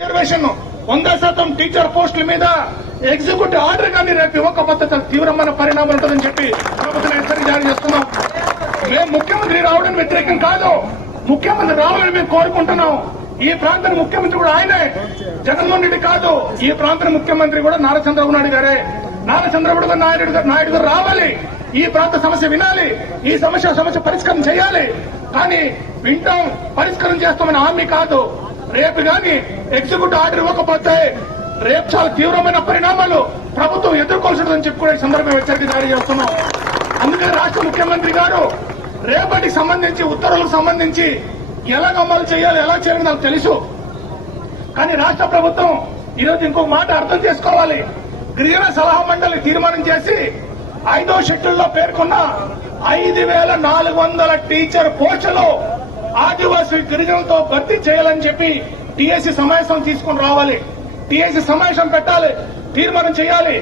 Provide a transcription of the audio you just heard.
Reservation 100% teacher పోస్టుల మీద executive order కానీ రేపు ఇవ్వకపోతే తీవ్రమైన పరిణామాలు ఉంటుందని చెప్పి ప్రభుత్వం హెచ్చరిక జారీ చేస్తున్నాం. మేము ముఖ్యమంత్రి రావడానికి వ్యతిరేకం కాదు, ముఖ్యమంత్రి రావాలని మేము కోరుకుంటున్నాం. ఈ ప్రాంత ముఖ్యమంత్రి కూడా ఆయనే, జగన్మోహన్ రెడ్డి కాదు. ఈ ప్రాంత ముఖ్యమంత్రి కూడా నారా చంద్రబాబు నాయుడు గారే. నారా చంద్రబాబు నాయుడు గారు రావాలి, ఈ ప్రాంత సమస్య వినాలి, ఈ సమస్య పరిష్కారం చేయాలి. కానీ వింటాం, పరిష్కారం చేస్తామని హామీ కాదు. రేపు గాని ఎగ్జిక్యూటివ్ ఆర్డర్ ఇవ్వకపోతే రేపు చాలా తీవ్రమైన పరిణామాలు ప్రభుత్వం ఎదుర్కోవాల్సిందని చెప్పి కూడా ఈ సందర్భంగా హెచ్చరిక జారీ చేస్తున్నాం. అందుకే రాష్ట్ర ముఖ్యమంత్రి గారు రేపటికి సంబంధించి ఉత్తర్వులకు సంబంధించి ఎలా అమలు చేయాలి, ఎలా చేయాలి నాకు తెలుసు. కానీ రాష్ట్ర ప్రభుత్వం ఈరోజు ఇంకొక మాట అర్థం చేసుకోవాలి. గిరిజన సలహా మండలి తీర్మానం చేసి 5వ షెడ్యూల్లో పేర్కొన్న 5,400 టీచర్ పోస్టులు ఆదివాసీ గిరిజనులతో భర్తీ చేయాలని చెప్పి టీఎస్సీ సమావేశం తీసుకుని రావాలి. టీఎస్సీ సమావేశం పెట్టాలి, తీర్మానం చేయాలి.